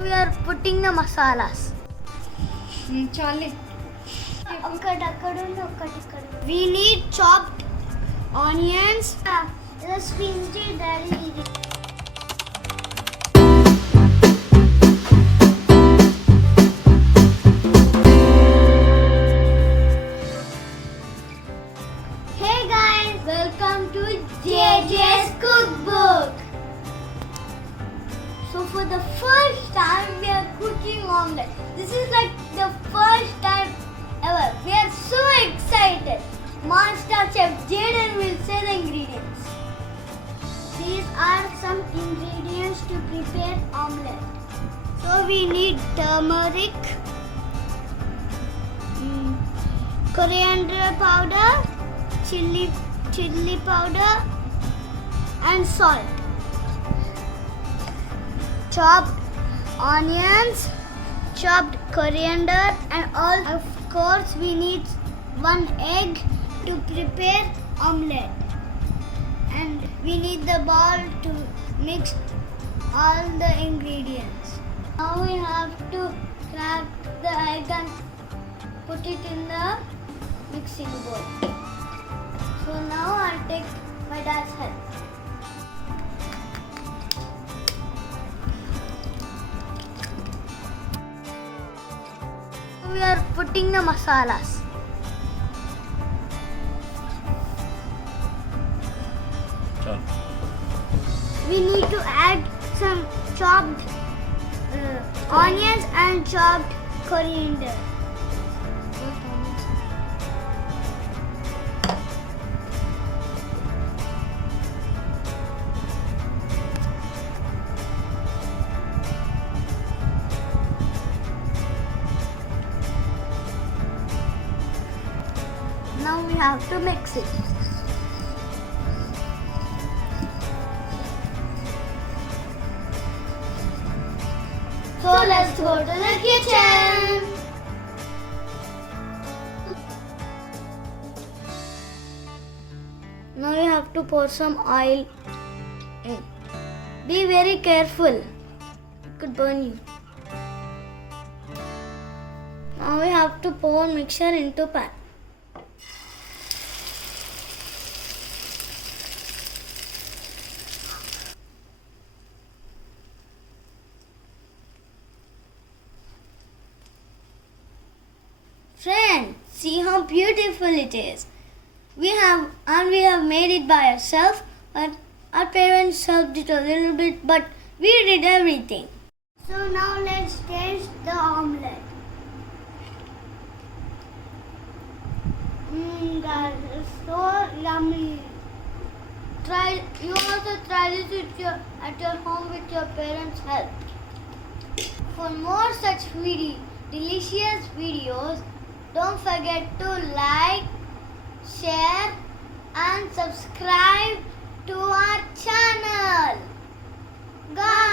We are putting the masalas. Charlie. We need chopped onions. The squeezed it that is easy. Hey guys, welcome to JJ's cookbook. So for the first time we are cooking omelette. This is like the first time ever. We are so excited. Master Chef Jayden will say the ingredients. These are some ingredients to prepare omelette. So we need turmeric, Coriander powder, chili powder and salt. chopped onions, chopped coriander, And all of course we need one egg to prepare omelette. And we need the bowl to mix all the ingredients. Now we have to crack the egg and put it in the mixing bowl. So now I'll take my dad's help. we are putting the masalas. We need to add some chopped onions and chopped coriander. Now we have to mix it. So let's go to the kitchen. Now you have to pour some oil in. Be very careful. It could burn you. Now we have to pour mixture into pan. Friends, see how beautiful it is. We have made it by ourselves, but our parents helped it a little bit, but we did everything. So now let's taste the omelette. That is so yummy. You also try this at your home with your parents' help. For more such delicious videos, don't forget to like, share and subscribe to our channel. Guys.